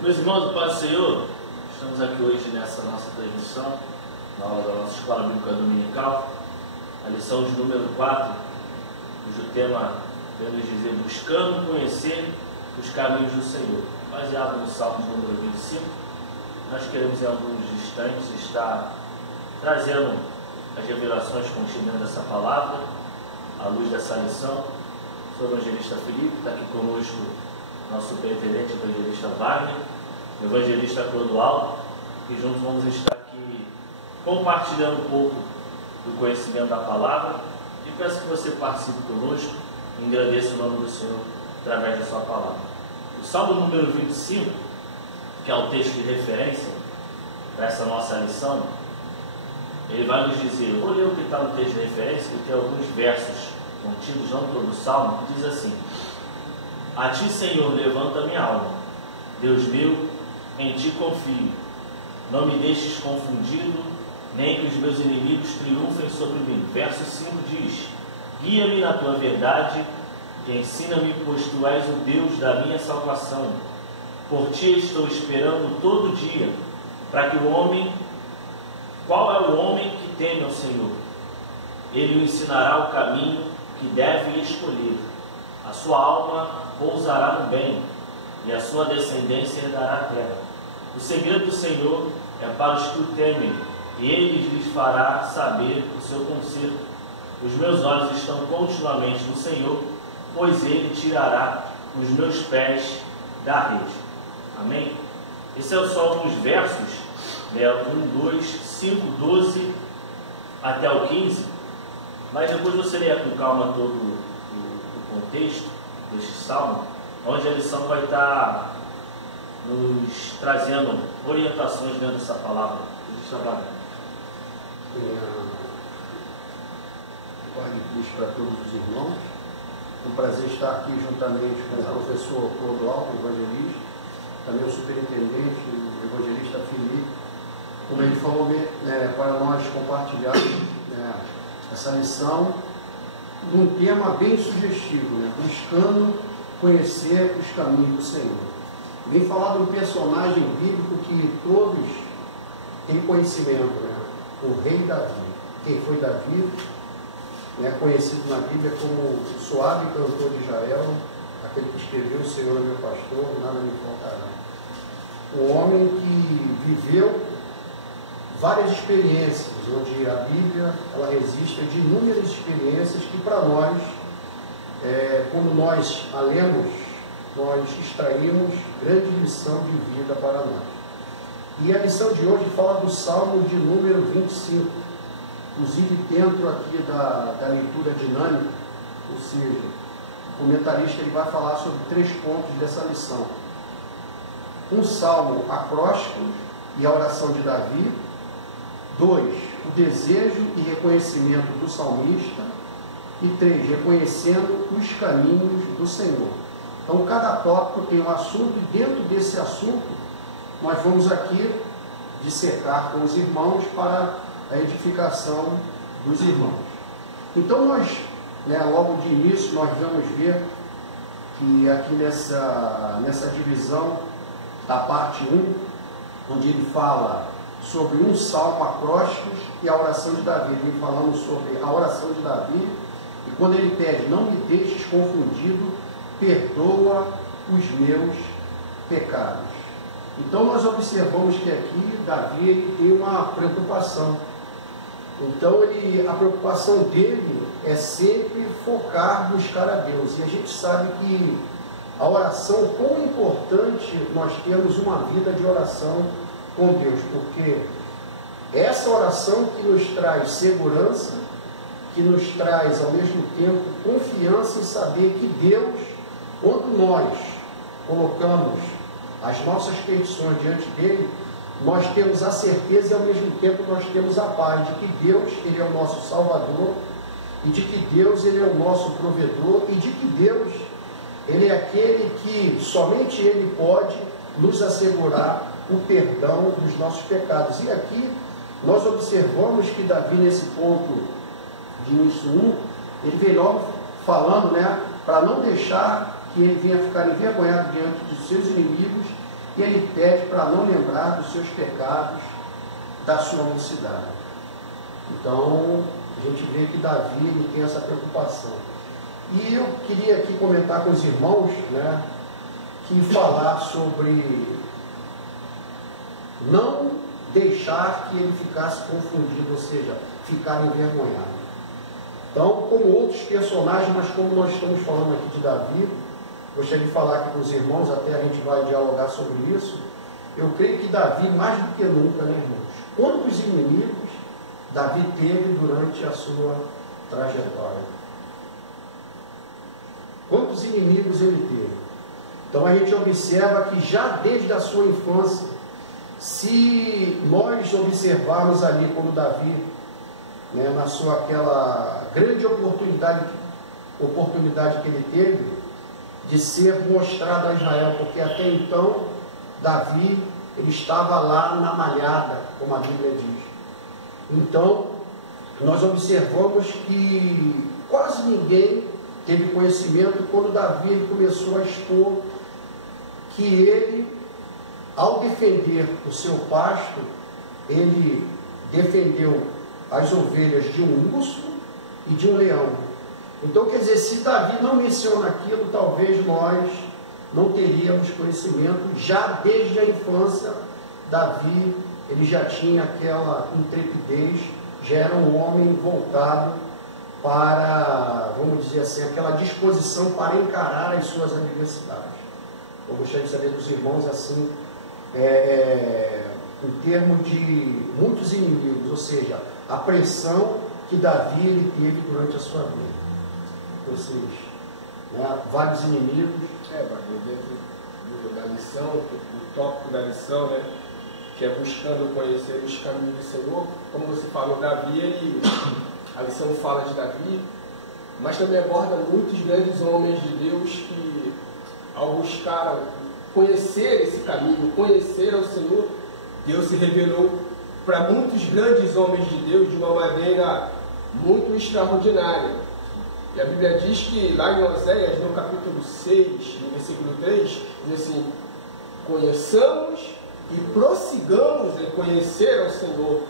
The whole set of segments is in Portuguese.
Meus irmãos do Pai do Senhor, estamos aqui hoje nessa nossa transmissão, na aula da nossa Escola Bíblica Dominical, a lição de número 4, cujo tema, podemos dizer, buscando conhecer os caminhos do Senhor. Baseado no Salmo de número 25, nós queremos em alguns instantes estar trazendo as revelações contidas dessa palavra, à luz dessa lição. Sou o evangelista Felipe, está aqui conosco nosso superintendente, o evangelista Wagner, o evangelista Clodoaldo, e juntos vamos estar aqui compartilhando um pouco do conhecimento da palavra, e peço que você participe conosco e engrandeça o nome do Senhor através da sua palavra. O Salmo número 25, que é o texto de referência para essa nossa lição, ele vai nos dizer, eu vou ler o que está no texto de referência, que tem alguns versos contidos, não todo o Salmo, que diz assim: A ti, Senhor, levanta minha alma, Deus meu, em ti confio. Não me deixes confundido, nem que os meus inimigos triunfem sobre mim. Verso 5 diz: Guia-me na tua verdade e ensina-me, pois tu és o Deus da minha salvação. Por ti estou esperando todo dia, para que o homem... Qual é o homem que teme ao Senhor? Ele o ensinará o caminho que deve escolher. A sua alma pousará no bem, e a sua descendência herdará a terra. O segredo do Senhor é para os que o temem, e ele lhes fará saber o seu conserto. Os meus olhos estão continuamente no Senhor, pois ele tirará os meus pés da rede. Amém? Esses são alguns versos, 1, 2, 5, 12 até o 15, mas depois você lê com calma todo o contexto deste salmo, onde a lição vai estar nos trazendo orientações dentro dessa palavra. Pai de Cristo para todos os irmãos. É um prazer estar aqui juntamente com o professor Clodoaldo, evangelista, também o superintendente, o evangelista Felipe, como ele falou, para nós compartilharmos essa lição de um tema bem sugestivo, buscando conhecer os caminhos do Senhor. Vem falar de um personagem bíblico que todos têm conhecimento, o rei Davi. Quem foi Davi? Conhecido na Bíblia como o suave cantor de Israel, aquele que escreveu: O Senhor é meu pastor, nada me faltará. Um homem que viveu várias experiências, onde a Bíblia ela registra de inúmeras experiências que para nós, quando nós a lemos, nós extraímos grande lição de vida para nós. E a lição de hoje fala do Salmo de número 25, inclusive dentro aqui da leitura dinâmica, ou seja, o comentarista ele vai falar sobre 3 pontos dessa lição. Um salmo acróstico e a oração de Davi. 2, o desejo e reconhecimento do salmista. E 3, reconhecendo os caminhos do Senhor. Então, cada tópico tem um assunto, e dentro desse assunto, nós vamos aqui dissecar com os irmãos para a edificação dos irmãos. Então, nós, logo de início, nós vamos ver que aqui nessa divisão da parte 1, onde ele fala sobre um salmo acróstico e a oração de Davi. Ele falando sobre a oração de Davi, e quando ele pede: não me deixes confundido, perdoa os meus pecados. Então nós observamos que aqui Davi ele tem uma preocupação. Então a preocupação dele é sempre focar, buscar a Deus. E a gente sabe que a oração, quão importante nós temos uma vida de oração com Deus, porque essa oração que nos traz segurança, que nos traz ao mesmo tempo confiança em saber que Deus, quando nós colocamos as nossas petições diante dele, nós temos a certeza e ao mesmo tempo nós temos a paz de que Deus ele é o nosso Salvador, e de que Deus ele é o nosso provedor, e de que Deus ele é aquele que somente ele pode nos assegurar o perdão dos nossos pecados. E aqui nós observamos que Davi, nesse ponto de início 1, ele vem logo falando, para não deixar que ele venha ficar envergonhado diante dos seus inimigos e ele pede para não lembrar dos seus pecados da sua mocidade. Então, a gente vê que Davi ele tem essa preocupação. E eu queria aqui comentar com os irmãos, né, que falar sobre não deixar que ele ficasse confundido, ou seja, ficar envergonhado. Então, como outros personagens, mas como nós estamos falando aqui de Davi, gostaria de falar aqui com os irmãos, até a gente vai dialogar sobre isso. Eu creio que Davi, mais do que nunca, né, irmãos? Quantos inimigos Davi teve durante a sua trajetória? Quantos inimigos ele teve? Então a gente observa que já desde a sua infância, se nós observarmos ali como Davi, né, na sua aquela grande oportunidade que ele teve de ser mostrado a Israel, porque até então Davi ele estava lá na malhada, como a Bíblia diz. Então nós observamos que quase ninguém teve conhecimento quando Davi ele começou a expor que ele, ao defender o seu pasto, ele defendeu as ovelhas de um urso e de um leão. Então, quer dizer, se Davi não menciona aquilo, talvez nós não teríamos conhecimento. Já desde a infância, Davi ele já tinha aquela intrepidez, já era um homem voltado para, vamos dizer assim, aquela disposição para encarar as suas adversidades. Eu gostaria de saber dos irmãos assim, em termos de muitos inimigos, ou seja, a pressão que Davi ele teve durante a sua vida. Vocês, né, vários inimigos. Dentro da lição, do tópico da lição, né, que é buscando conhecer os caminhos do Senhor. Como você falou, Davi, a lição fala de Davi, mas também aborda muitos grandes homens de Deus que, ao buscar conhecer esse caminho, conhecer ao Senhor, Deus se revelou para muitos grandes homens de Deus de uma maneira muito extraordinária. E a Bíblia diz que lá em Oséias, no capítulo 6, no versículo 3, diz assim: conheçamos e prossigamos em conhecer ao Senhor.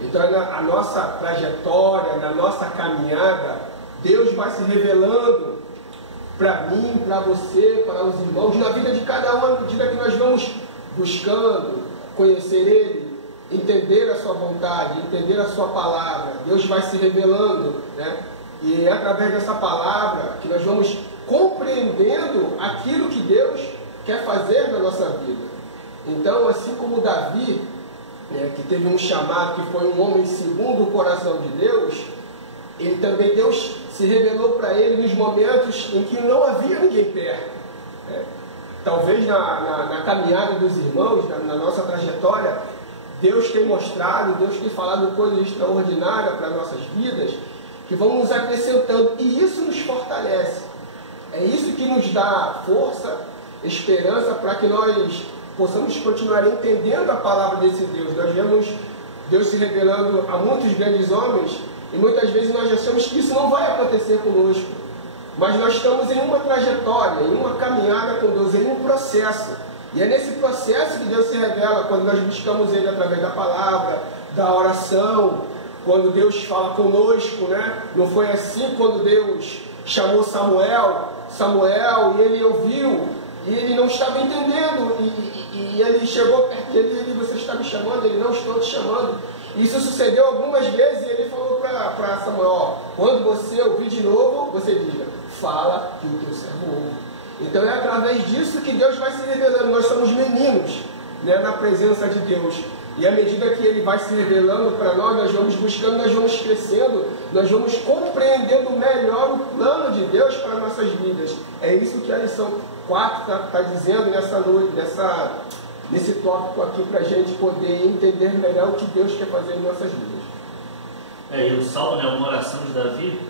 Então, na nossa trajetória, na nossa caminhada, Deus vai se revelando para mim, para você, para os irmãos, na vida de cada um, à medida que nós vamos buscando conhecer Ele, entender a sua vontade, entender a sua palavra. Deus vai se revelando, né? E é através dessa palavra que nós vamos compreendendo aquilo que Deus quer fazer na nossa vida. Então, assim como Davi, que teve um chamado, que foi um homem segundo o coração de Deus, ele também, Deus se revelou para ele nos momentos em que não havia ninguém perto. Talvez na caminhada dos irmãos, na nossa trajetória, Deus tem mostrado, Deus tem falado coisas extraordinárias para nossas vidas, que vão nos acrescentando, e isso nos fortalece. É isso que nos dá força, esperança, para que nós possamos continuar entendendo a palavra desse Deus. Nós vemos Deus se revelando a muitos grandes homens, e muitas vezes nós achamos que isso não vai acontecer conosco. Mas nós estamos em uma trajetória, em uma caminhada com Deus, em um processo. E é nesse processo que Deus se revela, quando nós buscamos Ele através da palavra, da oração, quando Deus fala conosco, né? Não foi assim quando Deus chamou Samuel, e ele ouviu, e ele não estava entendendo, e ele chegou perto dele, você está me chamando? Ele: não estou te chamando. Isso sucedeu algumas vezes, e ele falou para Samuel: quando você ouvir de novo, você diga: fala que o teu servo ouve. Então é através disso que Deus vai se revelando. Nós somos meninos, né, na presença de Deus. E à medida que Ele vai se revelando para nós, nós vamos buscando, nós vamos crescendo, nós vamos compreendendo melhor o plano de Deus para nossas vidas. É isso que a lição 4 está dizendo nessa noite, nesse tópico aqui, para a gente poder entender melhor o que Deus quer fazer em nossas vidas. E o Salmo, né, uma oração de Davi,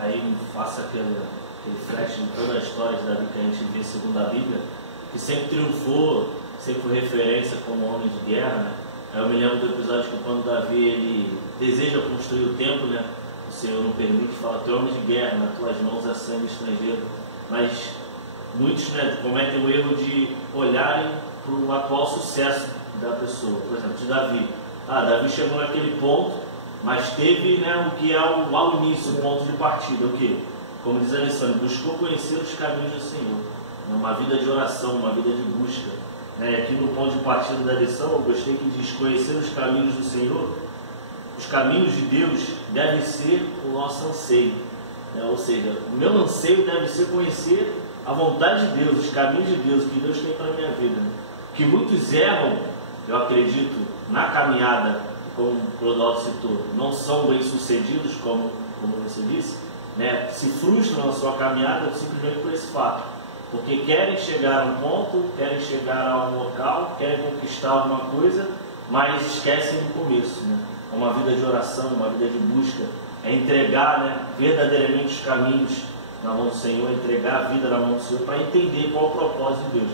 aí faça aquele flash em toda a história de Davi que a gente vê segundo a Bíblia, que sempre triunfou, sempre foi referência como homem de guerra, né? Eu me lembro do episódio que quando Davi ele deseja construir o templo, né? O Senhor não permite, fala: tu é homem de guerra, nas tuas mãos é sangue estrangeiro. Mas muitos, né, cometem o erro de olharem o atual sucesso da pessoa. Por exemplo, de Davi. Davi chegou naquele ponto, mas teve, né, o que é ao início, o ponto de partida. O quê? Como diz a lição, buscou conhecer os caminhos do Senhor. Uma vida de oração, uma vida de busca. Aqui no ponto de partida da lição, eu gostei que diz: conhecer os caminhos do Senhor. Os caminhos de Deus devem ser o nosso anseio. Ou seja, o meu anseio deve ser conhecer a vontade de Deus, os caminhos de Deus, o que Deus tem para a minha vida. Que muitos erram, eu acredito, na caminhada, como o Clodoaldo citou, não são bem-sucedidos, como você disse, se frustram na sua caminhada simplesmente por esse fato. Porque querem chegar a um ponto, querem chegar a um local, querem conquistar alguma coisa, mas esquecem do começo. É uma vida de oração, uma vida de busca. É entregar verdadeiramente os caminhos na mão do Senhor, entregar a vida na mão do Senhor para entender qual é o propósito de Deus.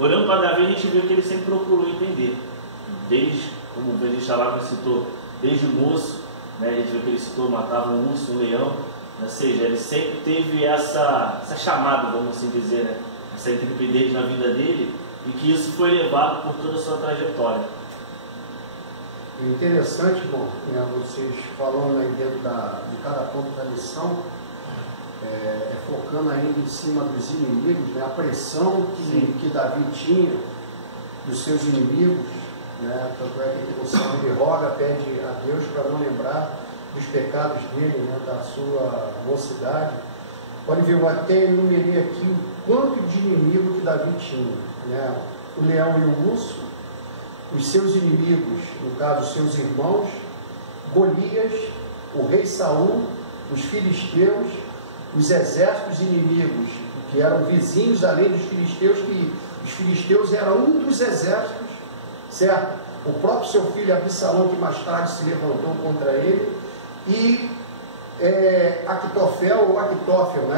Olhando para Davi, a gente vê que ele sempre procurou entender. Desde, como o Benedito lá citou, desde o moço, a gente vê que ele citou, matava um urso, um leão. Ou seja, ele sempre teve essa chamada, vamos assim dizer, essa intrepidez na vida dele, e que isso foi levado por toda a sua trajetória. Interessante, irmão, vocês falando aí dentro de cada ponto da lição, focando ainda em cima dos inimigos, a pressão que Davi tinha dos seus inimigos, tanto é que ele no Salmo ele roga, pede a Deus para não lembrar dos pecados dele, da sua mocidade. Pode ver, eu até enumerei aqui o quanto de inimigo que Davi tinha, o leão e o urso, os seus inimigos, no caso, os seus irmãos, Golias, o rei Saul, os filisteus, os exércitos inimigos, que eram vizinhos além dos filisteus, que os filisteus eram um dos exércitos, certo? O próprio seu filho Absalão, que mais tarde se levantou contra ele, e Actofel, ou Actófel,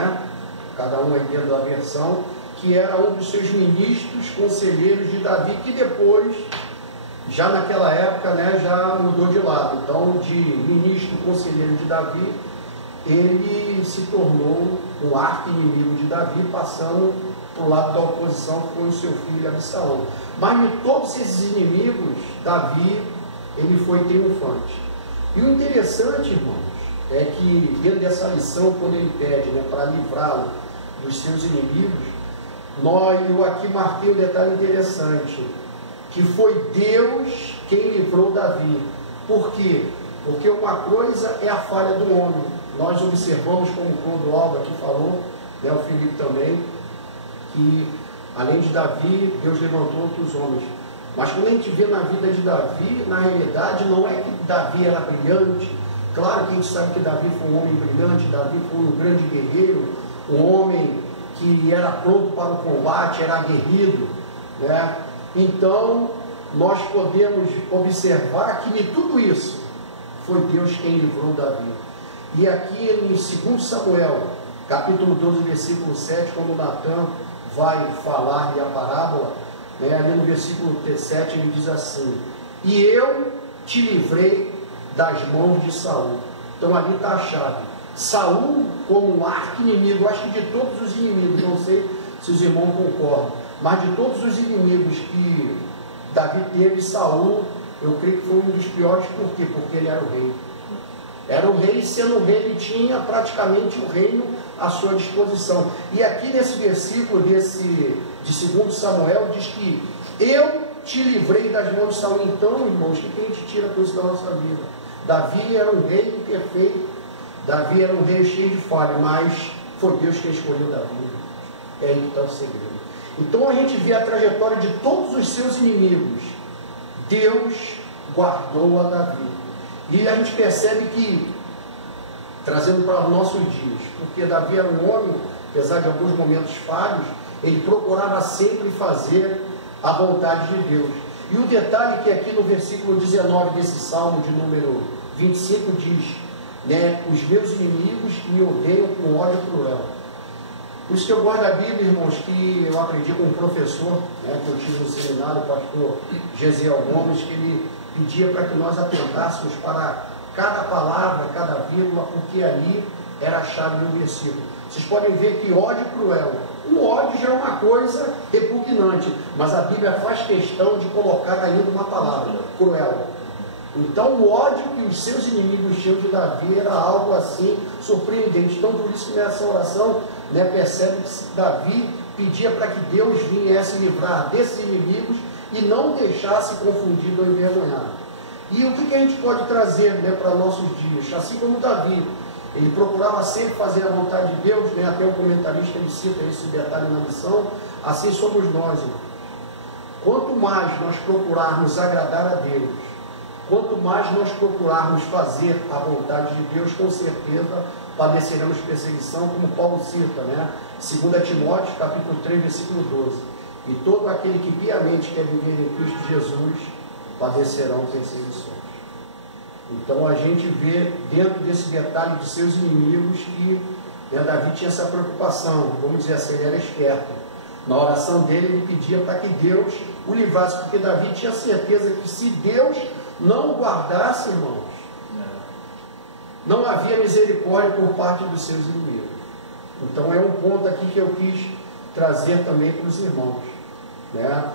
cada um aí dentro da versão, que era um dos seus ministros, conselheiros de Davi, que depois, já naquela época, já mudou de lado. Então, de ministro, conselheiro de Davi, ele se tornou um arqui-inimigo de Davi, passando para o lado da oposição, que foi o seu filho Absalão. Mas de todos esses inimigos, Davi, ele foi triunfante. E o interessante, irmãos, é que dentro dessa lição, quando ele pede para livrá-lo dos seus inimigos, eu aqui marquei um detalhe interessante, que foi Deus quem livrou Davi. Por quê? Porque uma coisa é a falha do homem. Nós observamos, como o Clodoaldo aqui falou, o Felipe também, que além de Davi, Deus levantou outros homens. Mas quando a gente vê na vida de Davi, na realidade não é que Davi era brilhante. Claro que a gente sabe que Davi foi um homem brilhante, Davi foi um grande guerreiro, um homem que era pronto para o combate, era aguerrido, Então, nós podemos observar que de tudo isso foi Deus quem livrou Davi. E aqui em 2 Samuel, capítulo 12, versículo 7, quando Natan vai falar a parábola, ali no versículo 7 ele diz assim: e eu te livrei das mãos de Saul. Então ali está a chave. Saul como um arqui-inimigo, acho que de todos os inimigos, não sei se os irmãos concordam, mas de todos os inimigos que Davi teve, Saul, eu creio que foi um dos piores. Por quê? Porque ele era o rei. Era o rei, sendo o rei, ele tinha praticamente o reino à sua disposição. E aqui nesse versículo de 2 Samuel, diz que eu te livrei das mãos de Saul. Então, irmãos, o que a gente tira com isso da nossa vida? Davi era um rei perfeito, Davi era um rei cheio de falha, mas foi Deus quem escolheu Davi. É aí que está o segredo. Então a gente vê a trajetória de todos os seus inimigos. Deus guardou a Davi. E a gente percebe que, trazendo para os nossos dias, porque Davi era um homem, apesar de alguns momentos falhos, ele procurava sempre fazer a vontade de Deus. E o detalhe que aqui no versículo 19 desse Salmo de número 25 diz, os meus inimigos me odeiam com ódio cruel. Por isso que eu gosto da Bíblia, irmãos, que eu aprendi com um professor, que eu tive no seminário, o pastor Gesiel Gomes, que ele pedia para que nós atentássemos para cada palavra, cada vírgula, porque ali era a chave do versículo. Vocês podem ver que ódio cruel. O ódio já é uma coisa repugnante, mas a Bíblia faz questão de colocar ainda uma palavra, cruel. Então o ódio que os seus inimigos tinham de Davi era algo assim surpreendente. Então por isso que nessa oração, né, percebe que Davi pedia para que Deus viesse livrar desses inimigos e não deixasse confundido ou envergonhado. E o que a gente pode trazer, né, para nossos dias? Assim como Davi, ele procurava sempre fazer a vontade de Deus, né? Até o comentarista ele cita esse detalhe na lição. Assim somos nós, irmão. Quanto mais nós procurarmos agradar a Deus, quanto mais nós procurarmos fazer a vontade de Deus, com certeza padeceremos perseguição, como Paulo cita, né? 2 Timóteo, capítulo 3, versículo 12. E todo aquele que piamente quer viver em Cristo Jesus, padecerão perseguições. Então a gente vê dentro desse detalhe de seus inimigos que, né, Davi tinha essa preocupação, vamos dizer assim, ele era esperto. Na oração dele ele pedia para que Deus o livrasse, porque Davi tinha certeza que se Deus não o guardasse, irmãos, não havia misericórdia por parte dos seus inimigos. Então é um ponto aqui que eu quis trazer também para os irmãos, né?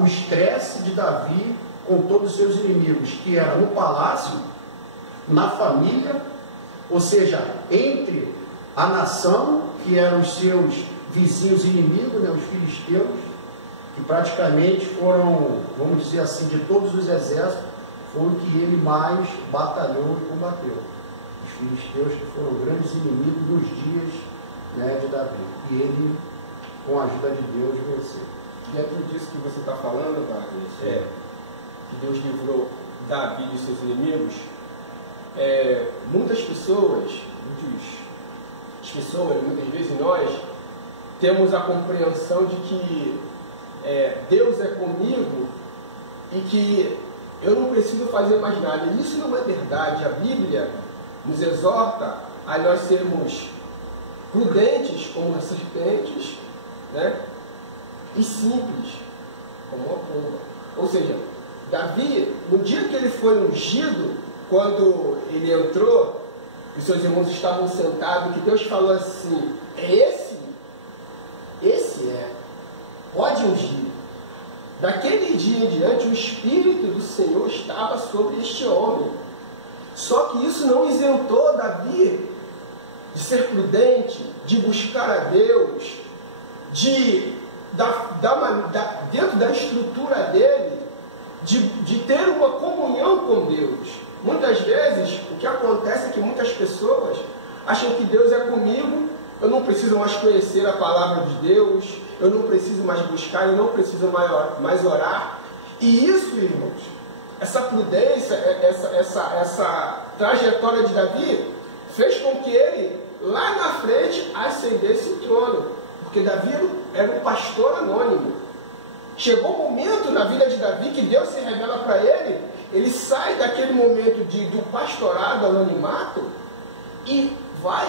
O estresse de Davi com todos os seus inimigos, que era no palácio, na família, ou seja, entre a nação, que eram os seus vizinhos inimigos, né, os filisteus, que praticamente foram, vamos dizer assim, de todos os exércitos, foi o que ele mais batalhou e combateu. Os filisteus, que foram grandes inimigos nos dias, né, de Davi. E ele, com a ajuda de Deus, venceu. Dentro disso que você está falando, Wagner, que Deus livrou Davi de seus inimigos, muitas pessoas, muitas vezes nós, temos a compreensão de que Deus é comigo e que eu não preciso fazer mais nada. E isso não é verdade. A Bíblia nos exorta a nós sermos prudentes como as serpentes, né? E simples como uma pomba. Ou seja, Davi, no dia que ele foi ungido, quando ele entrou, os seus irmãos estavam sentados, que Deus falou assim: esse pode ungir. Daquele dia em diante, o Espírito do Senhor estava sobre este homem. Só que isso não isentou Davi de ser prudente, de buscar a Deus, dentro da estrutura dele, de ter uma comunhão com Deus. Muitas vezes, o que acontece é que muitas pessoas acham que Deus é comigo, eu não preciso mais conhecer a palavra de Deus, eu não preciso mais buscar, eu não preciso mais orar. E isso, irmãos, essa prudência, essa trajetória de Davi, fez com que ele, lá na frente, ascendesse o trono. Porque Davi era um pastor anônimo. Chegou um momento na vida de Davi que Deus se revela para ele, ele sai daquele momento do pastorado, anonimato, e vai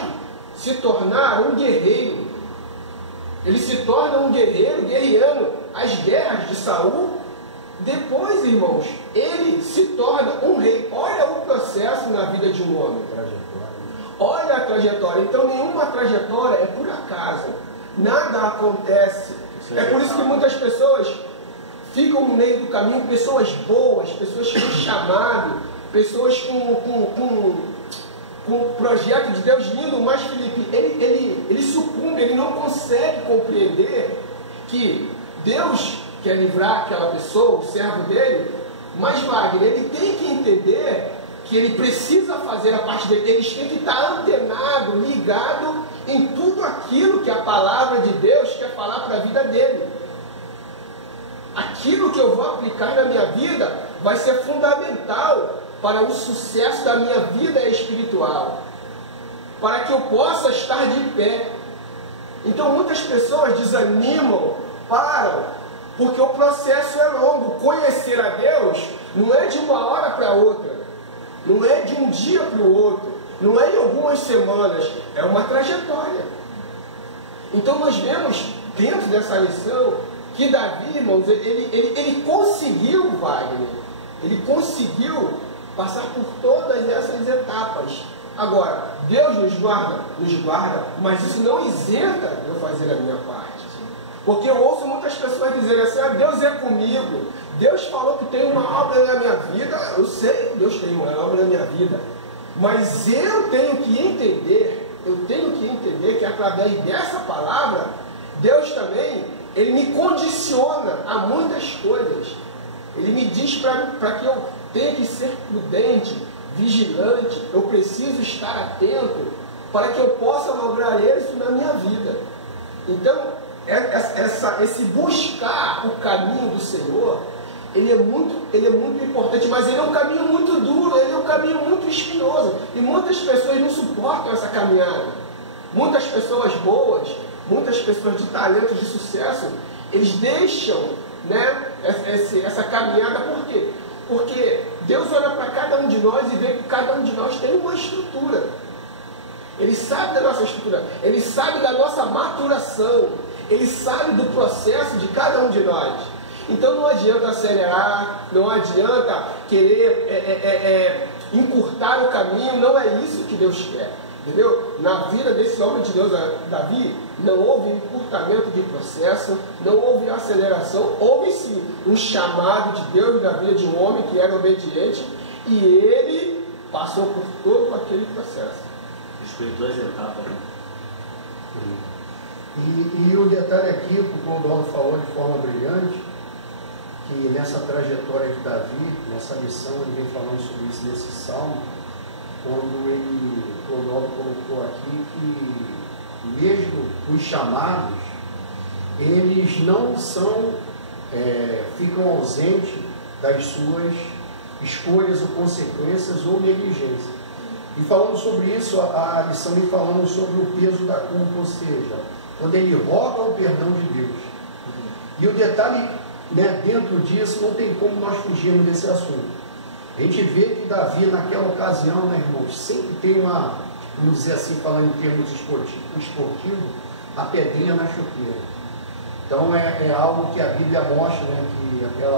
se tornar um guerreiro. Ele se torna um guerreiro, guerreando as guerras de Saul. Depois, irmãos, ele se torna um rei. Olha o processo na vida de um homem. Olha a trajetória. Então, nenhuma trajetória é por acaso. Nada acontece. É por isso que muitas pessoas ficam no meio do caminho, pessoas boas, pessoas que têm chamado, pessoas com o projeto de Deus lindo, mas Felipe, ele sucumbe, ele não consegue compreender que Deus quer livrar aquela pessoa, o servo dele, mas Wagner, ele tem que entender que ele precisa fazer a parte dele, eles têm que estar antenado, ligado em tudo aquilo que a palavra de Deus quer falar para a vida dele. Aquilo que eu vou aplicar na minha vida vai ser fundamental para o sucesso da minha vida espiritual, para que eu possa estar de pé. Então muitas pessoas desanimam, param, porque o processo é longo. Conhecer a Deus não é de uma hora para outra, não é de um dia para o outro, não é em algumas semanas, é uma trajetória. Então nós vemos dentro dessa lição que Davi, irmãos, ele conseguiu, Wagner, ele conseguiu passar por todas essas etapas. Agora, Deus nos guarda, mas isso não isenta de eu fazer a minha parte. Porque eu ouço muitas pessoas dizerem assim, ah, Deus é comigo, Deus falou que tem uma obra na minha vida. Eu sei que Deus tem uma obra na minha vida, mas eu tenho que entender que através dessa palavra, Deus também, Ele me condiciona a muitas coisas. Ele me diz para que eu tenha que ser prudente, vigilante, eu preciso estar atento para que eu possa lograr isso na minha vida. Então, esse buscar o caminho do Senhor, ele é muito importante, mas ele é um caminho muito duro, ele é um caminho muito espinhoso, e muitas pessoas não suportam essa caminhada. Muitas pessoas boas, muitas pessoas de talento, de sucesso, eles deixam, né, essa caminhada. Por quê? Porque Deus olha para cada um de nós e vê que cada um de nós tem uma estrutura. Ele sabe da nossa estrutura, Ele sabe da nossa maturação, Ele sabe do processo de cada um de nós. Então não adianta acelerar, não adianta querer encurtar o caminho, não é isso que Deus quer. Entendeu? Na vida desse homem de Deus, Davi, não houve encurtamento de processo, não houve aceleração, houve sim um chamado de Deus na vida de um homem que era obediente, e ele passou por todo aquele processo. Respeitou as etapas. E o detalhe aqui, o Clodoaldo falou de forma brilhante, que nessa trajetória de Davi, nessa lição, ele vem falando sobre isso nesse salmo, quando o Clodoaldo colocou aqui que mesmo os chamados, eles não ficam ausentes das suas escolhas ou consequências ou negligência. E falando sobre isso, a lição vem falando sobre o peso da culpa, ou seja, quando ele roga o perdão de Deus. E o detalhe, né, dentro disso, não tem como nós fugirmos desse assunto. A gente vê que Davi, naquela ocasião, né, irmãos, sempre tem uma, vamos dizer assim, falando em termos esportivos, a pedrinha na chuteira. Então é algo que a Bíblia mostra, né, que aquele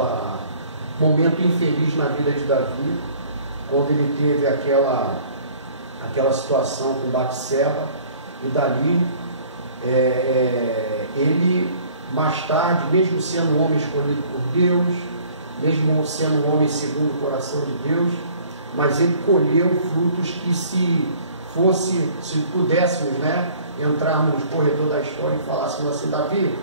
momento infeliz na vida de Davi, quando ele teve aquela situação com Batseba, e dali ele, mais tarde, mesmo sendo um homem escolhido por Deus, mesmo sendo um homem segundo o coração de Deus, mas ele colheu frutos que se pudéssemos, né, entrarmos no corredor da história e falássemos assim, Davi,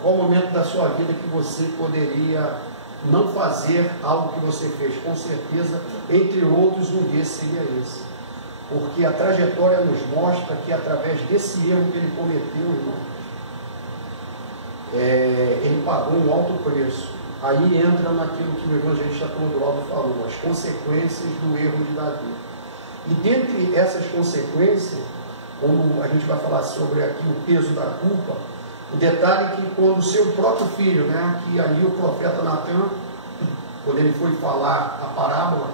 qual o momento da sua vida que você poderia não fazer algo que você fez? Com certeza, entre outros, um desses seria esse. Porque a trajetória nos mostra que através desse erro que ele cometeu, irmão, ele pagou um alto preço. Aí entra naquilo que o evangelista Clodoaldo falou, as consequências do erro de Davi. E dentre essas consequências, como a gente vai falar sobre aqui o peso da culpa, o detalhe é que quando o seu próprio filho, né, que ali o profeta Natan, quando ele foi falar a parábola,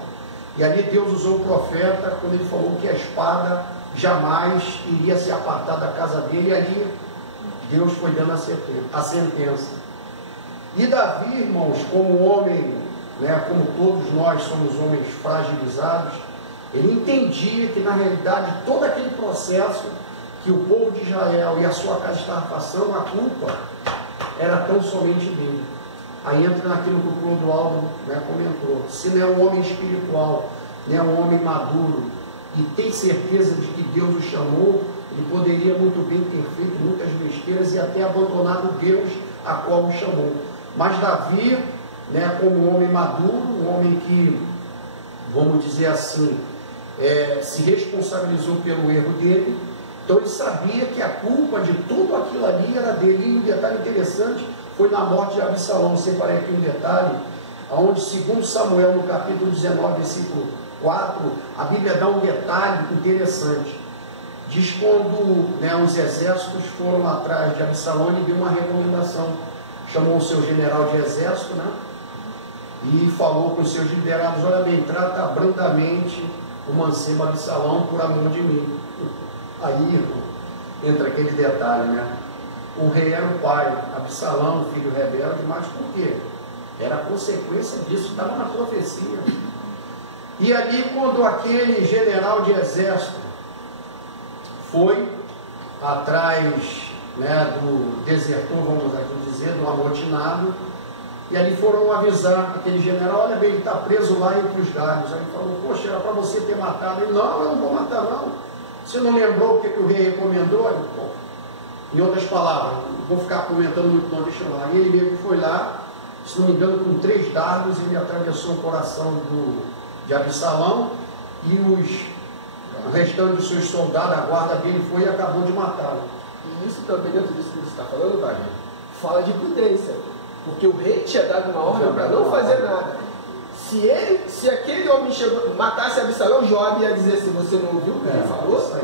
e ali Deus usou o profeta quando ele falou que a espada jamais iria se apartar da casa dele, e ali Deus foi dando a sentença. E Davi, irmãos, como homem, né, como todos nós somos homens fragilizados, ele entendia que na realidade todo aquele processo que o povo de Israel e a sua casa estavam passando, a culpa era tão somente dele. Aí entra naquilo que o Clodoaldo, né, comentou. Se não é um homem espiritual, não é um homem maduro, e tem certeza de que Deus o chamou, ele poderia muito bem ter feito muitas besteiras e até abandonado Deus a qual o chamou. Mas Davi, né, como um homem maduro, um homem que, vamos dizer assim, se responsabilizou pelo erro dele, então ele sabia que a culpa de tudo aquilo ali era dele. E um detalhe interessante foi na morte de Absalão. Separei aqui um detalhe, onde, segundo Samuel, no capítulo 19, versículo 4, a Bíblia dá um detalhe interessante. Diz quando, né, os exércitos foram lá atrás de Absalão, ele deu uma recomendação. Chamou o seu general de exército, né, e falou com os seus liderados, olha bem, trata brandamente o mancebo Absalão por amor de mim. Aí entra aquele detalhe, né? O rei era o pai, Absalão, filho rebelde, mas por quê? Era a consequência disso, estava na profecia. E ali, quando aquele general de exército foi atrás, né, do desertor, vamos aqui dizer, do amotinado, e ali foram avisar aquele general: olha bem, ele está preso lá entre os galhos. Aí ele falou: poxa, era para você ter matado. Ele: não, eu não vou matar não. Você não lembrou o que o rei recomendou? Ele: pô, em outras palavras, não vou ficar comentando muito não, deixa eu lá. E ele mesmo foi lá, se não me engano, com 3 dardos, ele atravessou o coração de Absalão, e o restante dos seus soldados, a guarda dele, foi e acabou de matá-lo. E isso também, dentro disso que você está falando, Wagner, fala de prudência. Porque o rei tinha dado uma ordem para não fazer nada. Se aquele homem matasse Absalão, Joabe ia dizer assim: você não ouviu o que ele falou? Isso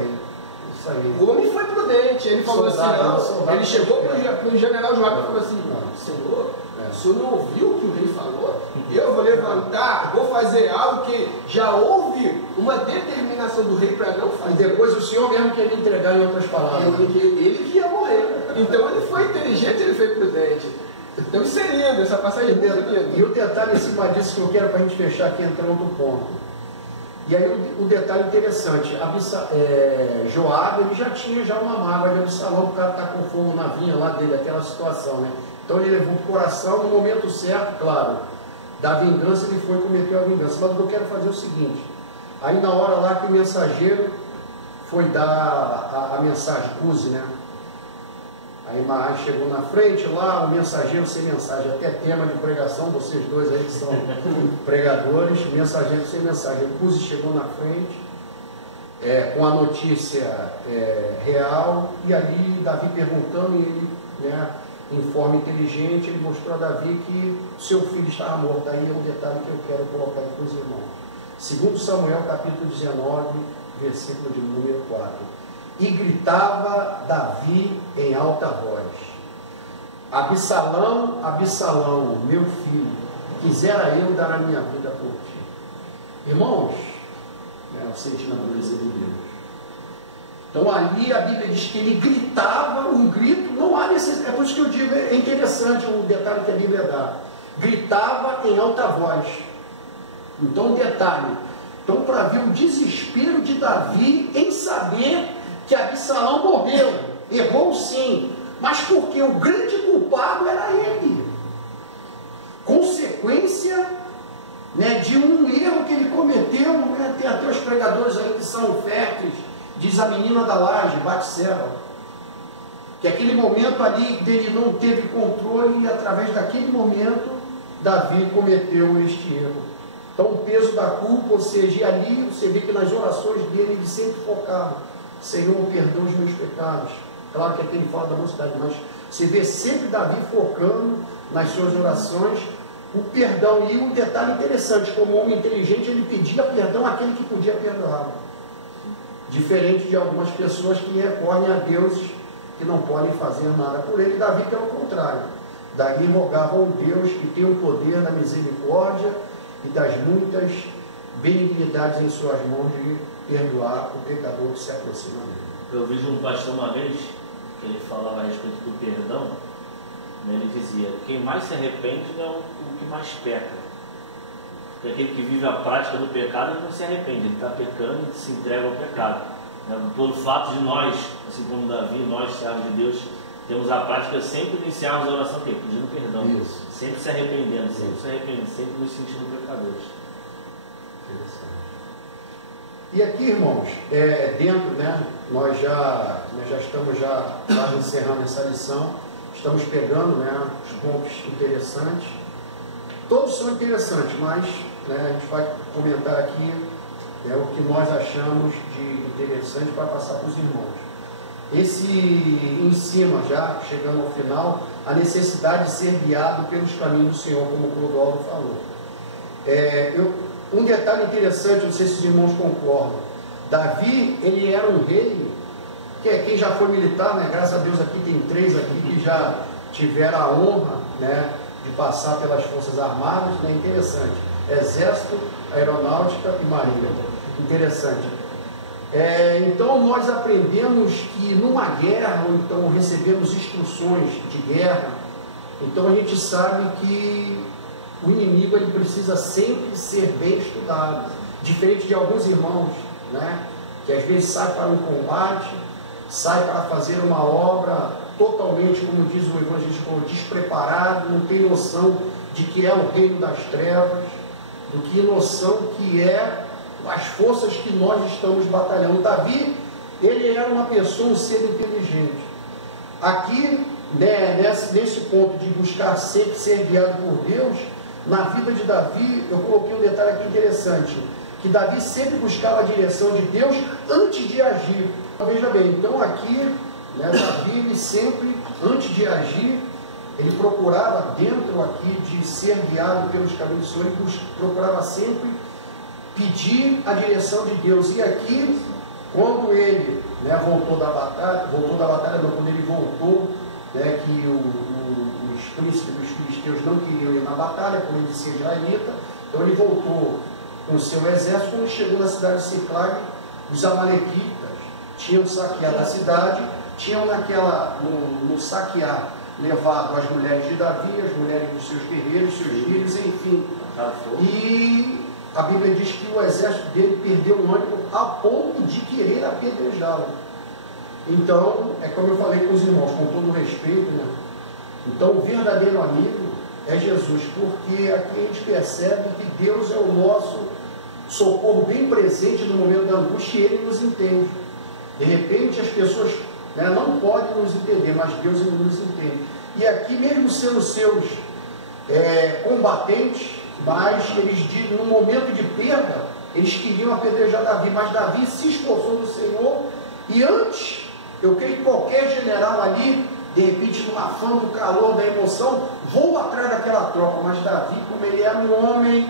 aí. O homem foi prudente, ele falou assim, não. Ele chegou para o general Joabe e falou assim: Senhor, o senhor não ouviu o que o rei falou? Eu vou levantar, vou fazer algo que já houve uma determinação do rei para não fazer. E depois o senhor mesmo quer me entregar, em outras palavras. Ele que ia morrer. Então ele foi inteligente, ele foi prudente. Então isso é lindo, essa passagem é muito linda. E o detalhe em cima disso que eu quero para a gente fechar aqui, entrando no ponto. E aí o detalhe interessante: Joabe, ele já tinha uma mágoa de Absalão, o cara está com fogo na vinha lá dele, aquela situação, né? Então ele levou o coração no momento certo, claro, da vingança, ele foi e cometeu a vingança. Mas o que eu quero fazer é o seguinte: aí na hora lá que o mensageiro foi dar a mensagem, Cusi, né? Aí Maai chegou na frente lá, o mensageiro sem mensagem, até tema de pregação, vocês dois aí que são pregadores, mensageiro sem mensagem. Cusi chegou na frente com a notícia real, e ali Davi perguntando, e ele, né, em forma inteligente, ele mostrou a Davi que seu filho estava morto. Aí é um detalhe que eu quero colocar aqui com os irmãos. 2 Samuel capítulo 19, versículo de número 4. E gritava Davi em alta voz: Absalão, Absalão, meu filho, quisera eu dar a minha vida por ti. Irmãos, sentindo a beleza de Deus. Então ali a Bíblia diz que ele gritava, um grito, não há necessidade. É por isso que eu digo, é interessante o detalhe que a Bíblia dá. Gritava em alta voz. Então, detalhe. Então, para ver o desespero de Davi em saber que Absalão morreu, errou sim, mas porque o grande culpado era ele. Consequência, né, de um erro que ele cometeu, né? Tem até os pregadores aí que são férteis, diz a menina da laje, Batseba, que aquele momento ali dele não teve controle, e através daquele momento Davi cometeu este erro. Então o peso da culpa, ou seja, ali você vê que nas orações dele ele sempre focava: Senhor, perdoa os meus pecados. Claro que aqui ele fala da mocidade, mas você vê sempre Davi focando nas suas orações o perdão. E um detalhe interessante: como homem inteligente, ele pedia perdão àquele que podia perdoar, diferente de algumas pessoas que recorrem a deuses que não podem fazer nada por ele. Davi, pelo contrário, Davi rogava ao Deus que tem o poder da misericórdia e das muitas benignidades em suas mãos de perdoar o pecador que se aproxima dele. Eu vi um pastor uma vez que ele falava a respeito do perdão, né? Ele dizia: quem mais se arrepende não é o que mais peca, porque aquele que vive a prática do pecado, ele não se arrepende, ele está pecando e se entrega ao pecado, né? Pelo fato de nós, assim como Davi, nós, servos de Deus, temos a prática sempre de iniciarmos a oração pedindo perdão. Isso. Sempre se arrependendo, sempre nos sentindo pecadores. Interessante. E aqui, irmãos, dentro, né, nós já estamos quase encerrando essa lição, estamos pegando, né, os pontos interessantes. Todos são interessantes, mas, né, a gente vai comentar aqui o que nós achamos de interessante para passar para os irmãos. Esse em cima, já chegando ao final, a necessidade de ser guiado pelos caminhos do Senhor, como o Clodoaldo falou. Um detalhe interessante, não sei se os irmãos concordam: Davi, ele era um rei, quem já foi militar, né, graças a Deus aqui tem 3 aqui que já tiveram a honra, né, de passar pelas forças armadas, né, interessante, exército, aeronáutica e marinha, interessante. Então nós aprendemos que numa guerra, ou então recebemos instruções de guerra, então a gente sabe que o inimigo ele precisa sempre ser bem estudado. diferente de alguns irmãos, né, que às vezes sai para um combate, sai para fazer uma obra totalmente, como diz o evangelista, despreparado, não tem noção de que é o reino das trevas, do que noção que é as forças que nós estamos batalhando. Davi, ele era uma pessoa, um ser inteligente. Aqui, né, nesse ponto de buscar sempre ser guiado por Deus, na vida de Davi, eu coloquei um detalhe aqui interessante, que Davi sempre buscava a direção de Deus antes de agir. Veja bem, então aqui, né, Davi, ele sempre, antes de agir, ele procurava, dentro aqui de ser guiado pelos caminhos do Senhor, ele procurava sempre pedir a direção de Deus. E aqui, quando ele, né, voltou da batalha, não, quando ele voltou, né, que os príncipes dos filisteus não queriam ir na batalha, como ele disse israelita, então ele voltou com o seu exército. Quando chegou na cidade de Siclag, os amalequitas tinham saqueado a cidade, tinham no saquear levado as mulheres de Davi, as mulheres dos seus guerreiros, seus filhos, enfim. E a Bíblia diz que o exército dele perdeu o ânimo a ponto de querer apedrejá-lo. Então, é como eu falei com os irmãos, com todo o respeito, né? Então, o verdadeiro amigo é Jesus, porque aqui a gente percebe que Deus é o nosso socorro bem presente no momento da angústia, e Ele nos entende. De repente, as pessoas, né, não podem nos entender, mas Deus nos entende. E aqui, mesmo sendo seus combatentes, mas eles, no momento de perda, eles queriam apedrejar Davi, mas Davi se esforçou no Senhor, e antes, eu creio que qualquer general ali, de repente, no afã do calor, da emoção, voa atrás daquela tropa, mas Davi, como ele era um homem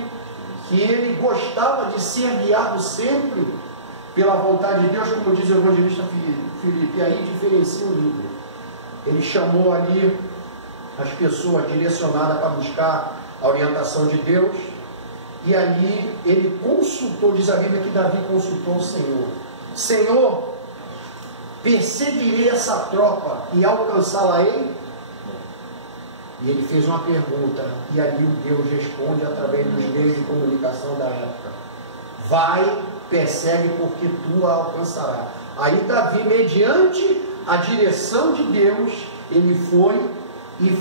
que ele gostava de ser guiado sempre pela vontade de Deus, como diz o evangelista Filipe, e aí diferencia o líder. Ele chamou ali as pessoas direcionadas para buscar a orientação de Deus, e ali ele consultou, diz a Bíblia que Davi consultou o Senhor. Senhor, perseguirei essa tropa e alcançá-la-ei? E ele fez uma pergunta, e ali o Deus responde através dos meios de comunicação da época: vai, persegue, porque tu a alcançarás. Aí Davi, mediante a direção de Deus, ele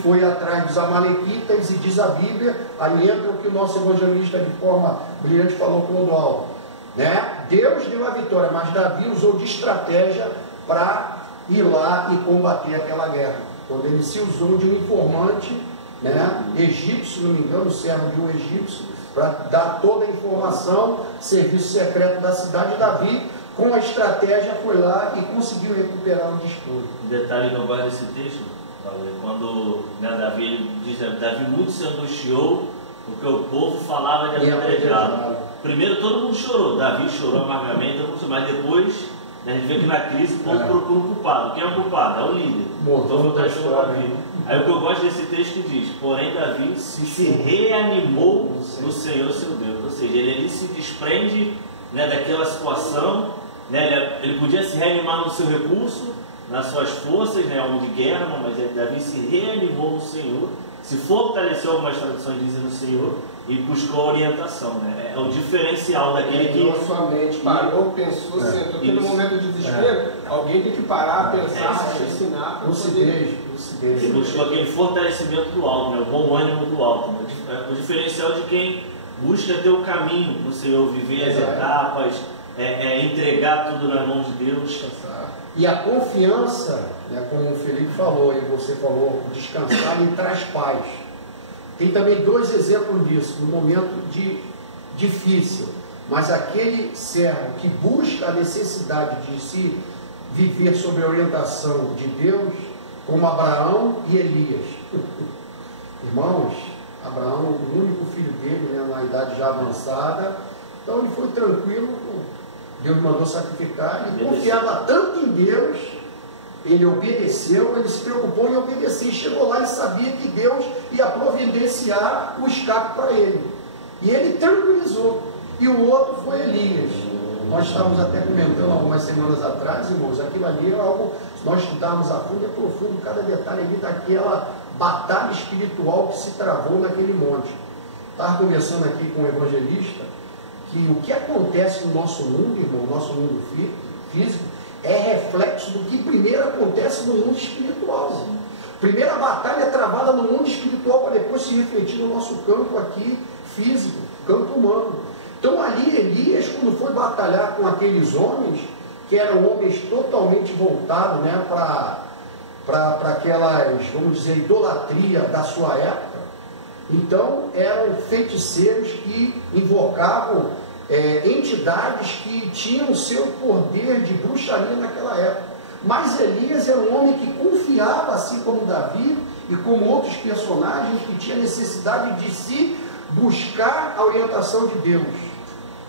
foi atrás dos amalequitas, e diz a Bíblia, ali entra o que o nosso evangelista de forma brilhante falou com o Dual, né? Deus deu a vitória, mas Davi usou de estratégia para ir lá e combater aquela guerra. Quando ele se usou de um informante, né, egípcio, se não me engano, servo de um egípcio, para dar toda a informação, serviço secreto da cidade, Davi, com a estratégia, foi lá e conseguiu recuperar o distúrbio. Um detalhe que eu gosto desse texto, quando, né, Davi diz, Davi muito se angustiou, porque o povo falava de apedrejá-lo. Primeiro todo mundo chorou, Davi chorou amargamente, mas depois, né, a gente vê que na crise o povo procura um culpado. Quem é o culpado? É o líder. Então foi Davi. Aí o que eu gosto desse texto diz: porém Davi se reanimou no Senhor seu Deus. Ou seja, ele se desprende, né, daquela situação, né, ele podia se reanimar no seu recurso, nas suas forças, né, homem de guerra, mas Davi se reanimou no Senhor, se fortaleceu, algumas traduções dizem, no Senhor, e buscou orientação, né? É o diferencial daquele que... Sua mente parou, pensou, sentou, porque no momento de desespero, alguém tem que parar, pensar, raciocinar, lucidez. Ele buscou aquele fortalecimento do alto, né? O bom ânimo do alto, né? O diferencial de quem busca ter o caminho no Senhor, viver as etapas, entregar tudo na mão de Deus, descansar. E a confiança, né, como o Felipe falou e você falou, descansar e traz paz. Tem também dois exemplos disso, no momento difícil, mas aquele servo que busca a necessidade de se viver sob a orientação de Deus, como Abraão e Elias. Irmãos, Abraão, o único filho dele, né, na idade já avançada, então ele foi tranquilo, Deus mandou sacrificar, e confiava tanto em Deus, ele obedeceu, ele se preocupou em obedecer, chegou lá e sabia que Deus ia providenciar o escape para ele, e ele tranquilizou. E o outro foi Elias. Nós estávamos até comentando algumas semanas atrás, irmãos, aquilo ali é algo, se nós estudarmos a fundo, é profundo, cada detalhe ali daquela batalha espiritual que se travou naquele monte. Estava conversando aqui com o evangelista, que o que acontece no nosso mundo, irmão, nosso mundo físico, é reflexo do que primeiro acontece no mundo espiritual. Primeira batalha é travada no mundo espiritual para depois se refletir no nosso campo aqui físico, campo humano. Então ali Elias, quando foi batalhar com aqueles homens, que eram homens totalmente voltados, né, para aquelas, vamos dizer, idolatria da sua época, então eram feiticeiros que invocavam entidades que tinham o seu poder de bruxaria naquela época. Mas Elias era um homem que confiava, assim como Davi e como outros personagens, que tinha necessidade de se buscar a orientação de Deus.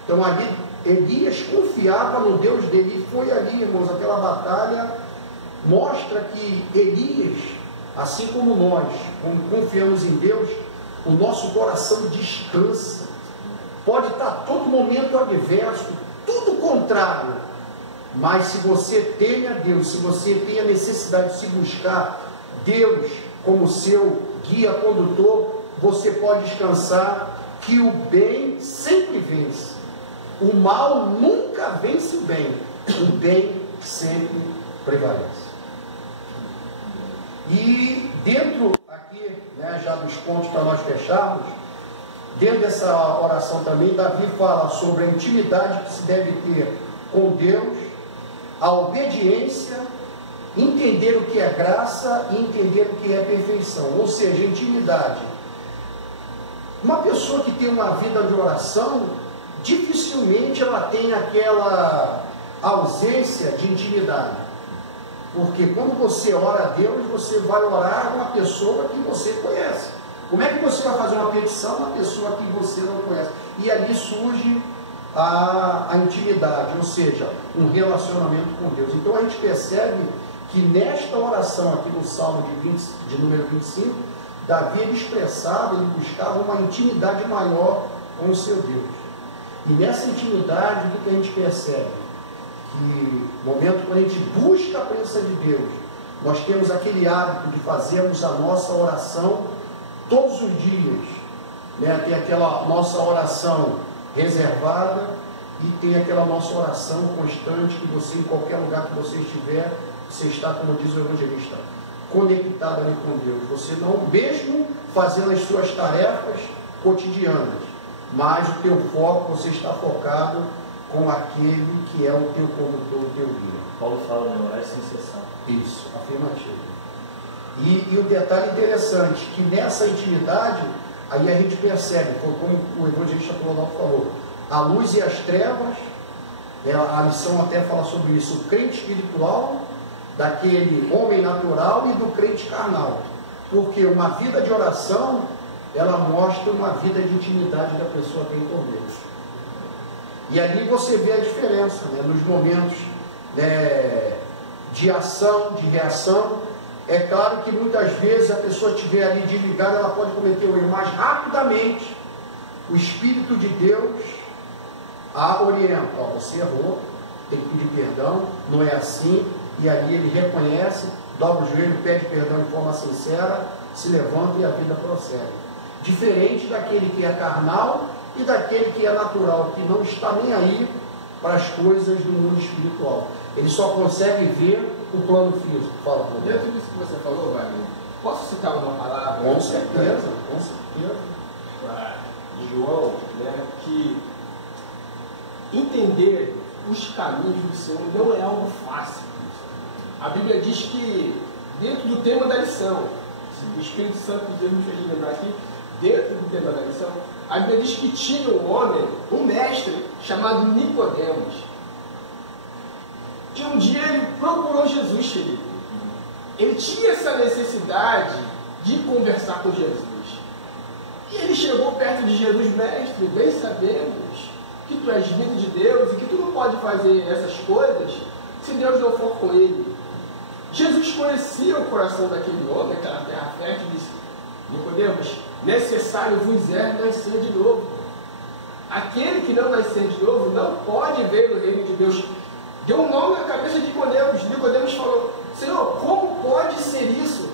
Então ali Elias confiava no Deus dele, e foi ali, irmãos, aquela batalha mostra que Elias, assim como nós, quando confiamos em Deus, o nosso coração descansa. Pode estar a todo momento adverso, tudo contrário, mas se você teme a Deus, se você tem a necessidade de se buscar Deus como seu guia condutor, você pode descansar que o bem sempre vence. O mal nunca vence o bem sempre prevalece. E dentro aqui, né, já dos pontos para nós fecharmos, dentro dessa oração também, Davi fala sobre a intimidade que se deve ter com Deus, a obediência, entender o que é graça e entender o que é perfeição, ou seja, intimidade. Uma pessoa que tem uma vida de oração, dificilmente ela tem aquela ausência de intimidade. Porque quando você ora a Deus, você vai orar a uma pessoa que você conhece. Como é que você vai fazer uma petição a uma pessoa que você não conhece? E ali surge a intimidade, ou seja, um relacionamento com Deus. Então a gente percebe que nesta oração aqui no Salmo de número 25, Davi ele expressava, ele buscava uma intimidade maior com o seu Deus. E nessa intimidade, o que a gente percebe? Que no momento quando a gente busca a presença de Deus, nós temos aquele hábito de fazermos a nossa oração todos os dias, né? Tem aquela nossa oração reservada e tem aquela nossa oração constante que você, em qualquer lugar que você estiver, você está, como diz o evangelista, conectado ali com Deus. Você não, mesmo fazendo as suas tarefas cotidianas, mas o teu foco, você está focado com aquele que é o teu condutor, o teu guia. Paulo fala, né? Orar sem cessar. Isso, afirmativo. E o detalhe interessante, que nessa intimidade, aí a gente percebe, como o evangelista Clodaldo falou, a luz e as trevas, a lição até fala sobre isso, o crente espiritual, daquele homem natural e do crente carnal. Porque uma vida de oração, ela mostra uma vida de intimidade da pessoa que tem com Deus. E ali você vê a diferença, né? Nos momentos, né, de ação, de reação. É claro que muitas vezes a pessoa estiver ali desligada, ela pode cometer o erro, mas rapidamente o Espírito de Deus a orienta. Ó, você errou, tem que pedir perdão, não é assim. E ali ele reconhece, dobra o joelho, pede perdão de forma sincera, se levanta e a vida prossegue. Diferente daquele que é carnal e daquele que é natural, que não está nem aí para as coisas do mundo espiritual. Ele só consegue ver o plano físico. Fala, por Dentro disso que você falou, Wagner, posso citar uma palavra? Com certeza, com certeza. De João, né, que entender os caminhos do Senhor não é algo fácil. A Bíblia diz que, dentro do tema da lição, o Espírito Santo de Deus nos fez lembrar aqui, dentro do tema da lição, a Bíblia diz que tinha um homem, um mestre, chamado Nicodemos. Que um dia ele procurou Jesus, Felipe. Ele tinha essa necessidade de conversar com Jesus. E ele chegou perto de Jesus, mestre, bem sabemos que tu és vindo de Deus e que tu não pode fazer essas coisas se Deus não for com ele. Jesus conhecia o coração daquele homem, aquela terra fértil, e disse: Nicodemos, necessário vos é nascer de novo. Aquele que não nascer de novo não pode ver o reino de Deus. Deu um nome na cabeça de Nicodemos. Nicodemos falou: Senhor, como pode ser isso?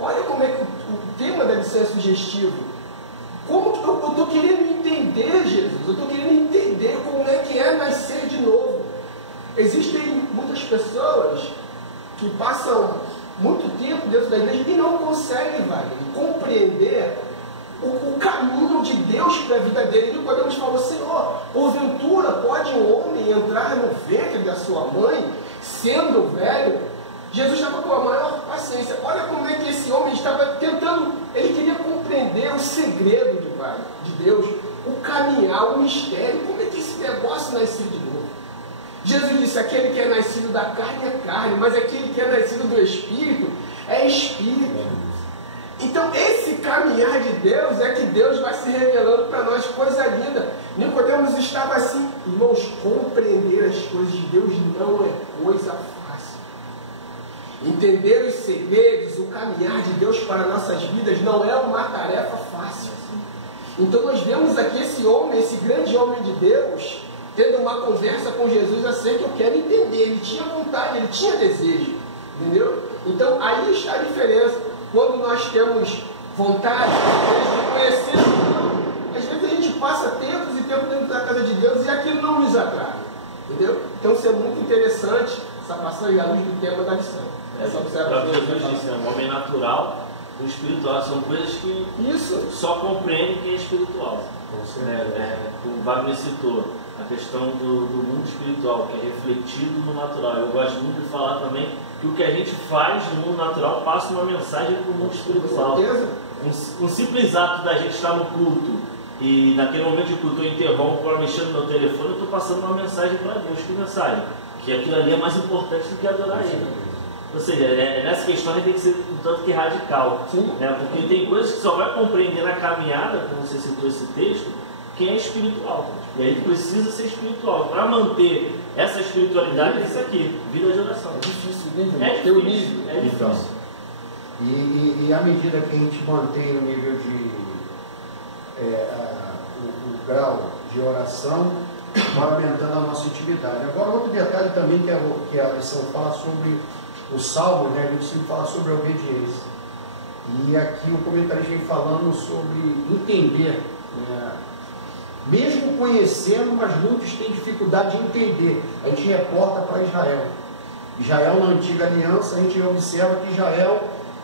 Olha como é que o tema da lição é sugestivo. Como que eu estou querendo entender, Jesus? Eu estou querendo nascer de novo. Existem muitas pessoas que passam muito tempo dentro da igreja e não conseguem, compreender o caminho de Deus para a vida dele. Nicodemos falou: Senhor, porventura pode um homem entrar no ventre da sua mãe, sendo velho? Jesus estava com a maior paciência. Olha como é que esse homem estava tentando, ele queria compreender o segredo de Deus, o caminhar, o mistério, como é que esse negócio nasceu de novo. Jesus disse: aquele que é nascido da carne é carne, mas aquele que é nascido do Espírito é Espírito. Então esse caminhar de Deus é que Deus vai se revelando para nós, coisa linda. Nicodemos estava assim, irmãos, compreender as coisas de Deus não é coisa fácil. Entender os segredos, o caminhar de Deus para nossas vidas não é uma tarefa fácil. Então nós vemos aqui esse homem, esse grande homem de Deus, tendo uma conversa com Jesus assim, que eu quero entender. Ele tinha vontade, ele tinha desejo, entendeu? Então aí está a diferença. Quando nós temos vontade, de conhecer, às vezes a gente passa tempos e tempos dentro da casa de Deus e aquilo não nos atrai, entendeu? Então isso é muito interessante, essa passagem à luz do tema da lição. Essa observação. Jesus disse, o homem natural, o espiritual, são coisas que só compreende quem é espiritual. Como o Wagner citou, a questão do mundo espiritual, que é refletido no natural. Eu gosto muito de falar também que o que a gente faz no mundo natural passa uma mensagem para o mundo espiritual. Um simples ato da gente estar no culto e naquele momento de culto eu interrompo para mexer no meu telefone, eu estou passando uma mensagem para Deus. Que mensagem? Que aquilo ali é mais importante do que adorar Ele. Ou seja, nessa questão a gente tem que ser um tanto que radical, né? Porque tem coisas que só vai compreender na caminhada, como você citou esse texto, quem é espiritual. E aí precisa ser espiritual. Para manter essa espiritualidade é isso aqui, vida de oração. É difícil, é difícil. É difícil. Então, e à medida que a gente mantém o nível de o grau de oração, vai aumentando a nossa intimidade. Agora, outro detalhe também que a lição fala sobre o Salmo, né? A gente sempre fala sobre a obediência. E aqui o comentarista vem falando sobre entender, né? Mesmo conhecendo, mas muitos têm dificuldade de entender. A gente reporta para Israel. Israel, na antiga aliança, a gente observa que Israel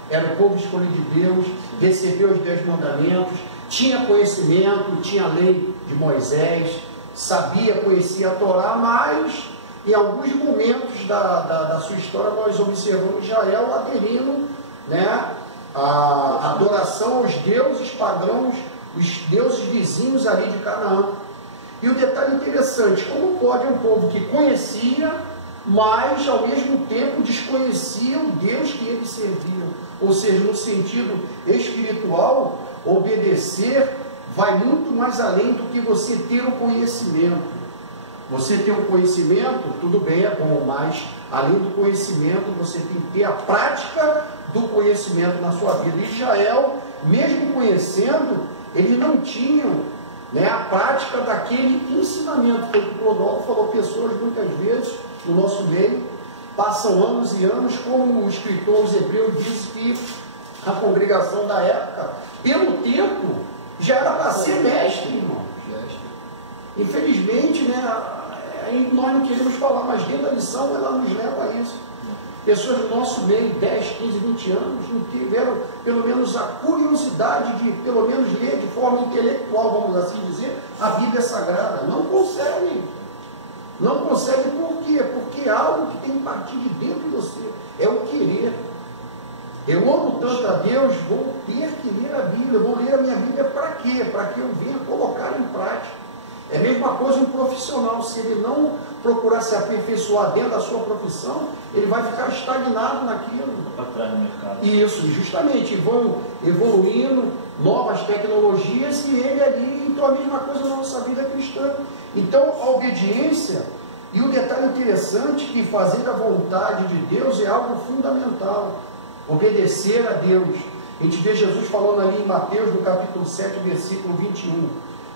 era o povo escolhido de Deus, recebeu os 10 mandamentos, tinha conhecimento, tinha a lei de Moisés, conhecia a Torá, mas em alguns momentos da sua história nós observamos Israel aderindo, né, a adoração aos deuses pagãos, os deuses vizinhos ali de Canaã. E o detalhe interessante, como pode um povo que conhecia, mas ao mesmo tempo desconhecia o Deus que eles serviam? Ou seja, no sentido espiritual, obedecer vai muito mais além do que você ter o conhecimento. Você ter o conhecimento, tudo bem, é bom, mas além do conhecimento, você tem que ter a prática do conhecimento na sua vida. Israel, mesmo conhecendo, eles não tinham, né, a prática daquele ensinamento. Foi o que o Rodolfo falou, pessoas muitas vezes no nosso meio passam anos e anos, como o escritor aos Hebreus disse que a congregação da época, pelo tempo, já era para ser mestre, irmão. Infelizmente, né, nós não queremos falar, mas dentro da lição ela nos leva a isso. Pessoas do nosso meio, 10, 15, 20 anos, não tiveram pelo menos a curiosidade de, pelo menos, ler de forma intelectual, vamos assim dizer, a Bíblia Sagrada. Não conseguem. Não conseguem por quê? Porque é algo que tem que partir de dentro de você. É o querer. Eu amo tanto a Deus, vou ter que ler a Bíblia. Eu vou ler a minha Bíblia para quê? Para que eu venha colocar em prática. É a mesma coisa um profissional. Se ele não procurar se aperfeiçoar dentro da sua profissão, ele vai ficar estagnado naquilo. Para trás do mercado. Isso, justamente. Vão evoluindo novas tecnologias e ele ali. Então a mesma coisa na nossa vida cristã. Então a obediência, e o detalhe interessante que fazer a vontade de Deus é algo fundamental. Obedecer a Deus. A gente vê Jesus falando ali em Mateus, no capítulo 7, versículo 21.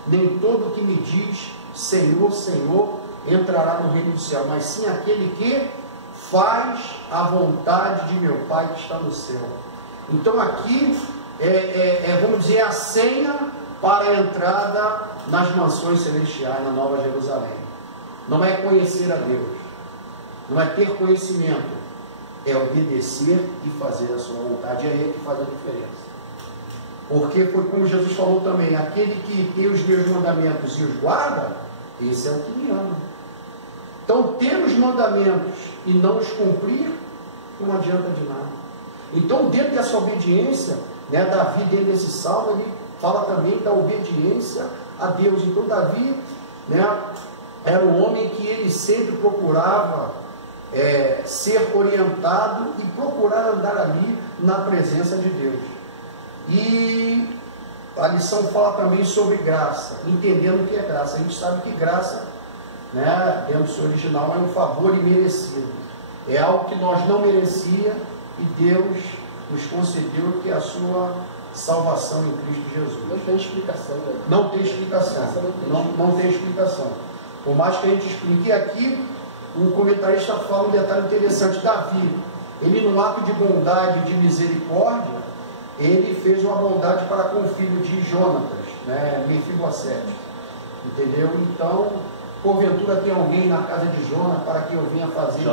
Nem todo que me diz Senhor, Senhor, entrará no reino do céu, mas sim aquele que faz a vontade de meu Pai que está no céu. Então aqui vamos dizer, a senha para a entrada nas mansões celestiais, na Nova Jerusalém. não é conhecer a Deus, não é ter conhecimento, é obedecer e fazer a sua vontade. É aí que faz a diferença. Porque foi como Jesus falou também: aquele que tem os meus mandamentos e os guarda, esse é o que me ama. Então, ter os mandamentos e não os cumprir, não adianta de nada. Então, dentro dessa obediência, né, Davi, dentro desse salmo, ele fala também da obediência a Deus. Então, Davi, né, era um homem que ele sempre procurava ser orientado e procurar andar ali na presença de Deus. E a lição fala também sobre graça, entendendo o que é graça. A gente sabe que graça, né, dentro do seu original, é um favor imerecido. É algo que nós não merecia e Deus nos concedeu, que é a sua salvação em Cristo Jesus. Não tem explicação, né? Não tem explicação. Não tem explicação. Por mais que a gente explique aqui, um comentarista fala um detalhe interessante. Davi, ele num ato de bondade, de misericórdia, ele fez uma bondade para com o filho de Jonatas, né, Mefibosete. Entendeu? Então, porventura tem alguém na casa de Jonas para que eu venha fazer...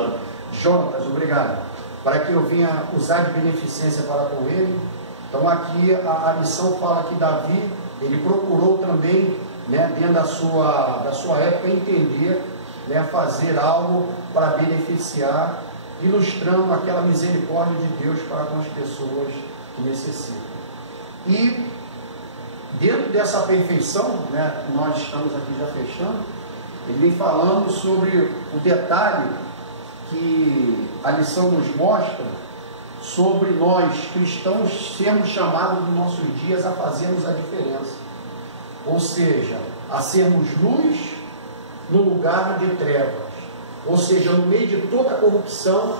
Jonatas, obrigado. Para que eu venha usar de beneficência para com ele. Então aqui a lição fala que Davi, ele procurou também, né, dentro da sua época, entender, né, fazer algo para beneficiar, ilustrando aquela misericórdia de Deus para com as pessoas que necessitam. E dentro dessa perfeição, né, nós estamos aqui já fechando, ele vem falando sobre o detalhe que a lição nos mostra sobre nós cristãos sermos chamados nos nossos dias a fazermos a diferença, ou seja, a sermos luz no lugar de trevas, ou seja, no meio de toda a corrupção,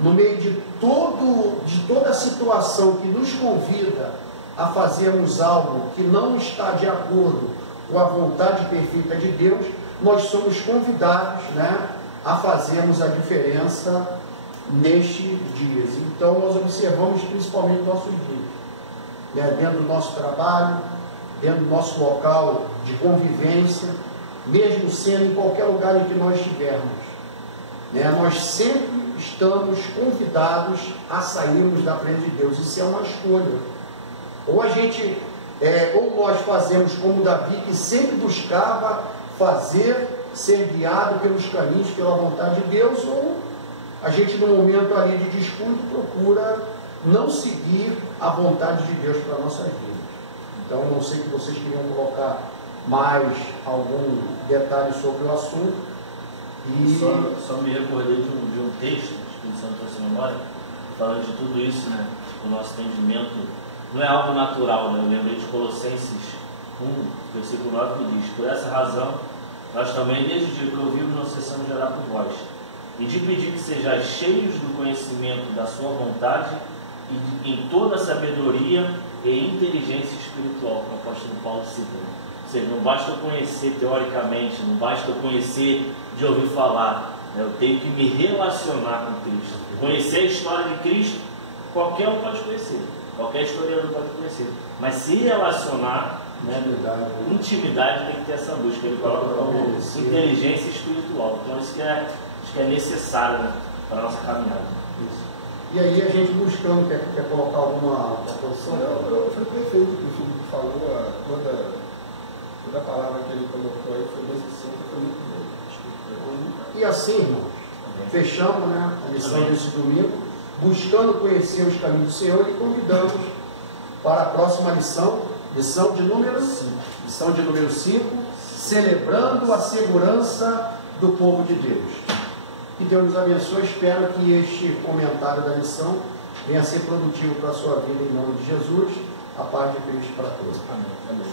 no meio de toda a situação que nos convida a fazermos algo que não está de acordo com a vontade perfeita de Deus, nós somos convidados, né, a fazermos a diferença nestes dias. Então nós observamos principalmente nos nossos dias, né, dentro do nosso trabalho, dentro do nosso local de convivência, mesmo sendo em qualquer lugar em que nós estivermos, né, nós sempre estamos convidados a sairmos da presença de Deus. Isso é uma escolha. Ou a gente, ou nós fazemos como Davi, que sempre buscava ser guiado pelos caminhos, pela vontade de Deus, ou a gente, no momento ali de descuido, procura não seguir a vontade de Deus para a nossa vida. Então, não sei se vocês queriam colocar mais algum detalhe sobre o assunto. E só me recordei de um texto, a Espírito Santo trouxe a memória, falando de tudo isso, né? O nosso entendimento não é algo natural, né? Eu lembrei de Colossenses 1, versículo 9, que diz: por essa razão, nós também, desde o dia que ouvimos, não cessamos de orar por vós, e de pedir que sejais cheios do conhecimento da sua vontade e em toda a sabedoria e inteligência espiritual, que o apóstolo Paulo cita. Ou seja, não basta eu conhecer teoricamente, não basta eu conhecer de ouvir falar, né? Eu tenho que me relacionar com Cristo. Conhecer a história de Cristo, qualquer um pode conhecer, qualquer historiador pode conhecer, mas se relacionar, né, intimidade, tem que ter essa busca. Ele coloca como inteligência espiritual. Então isso que é necessário, né, para a nossa caminhada. Isso. E aí a gente buscando, quer colocar alguma posição? Não, foi perfeito o que o Felipe falou, toda a palavra que ele colocou aí foi bem sucinta, foi muito bom. E assim, irmão, fechamos, né, a lição desse domingo, buscando conhecer os caminhos do Senhor, e convidamos para a próxima lição de número 5. Lição de número 5, celebrando a segurança do povo de Deus. Que Deus nos abençoe. Espero que este comentário da lição venha a ser produtivo para a sua vida, em nome de Jesus. A paz de Cristo para todos. Amém. Amém.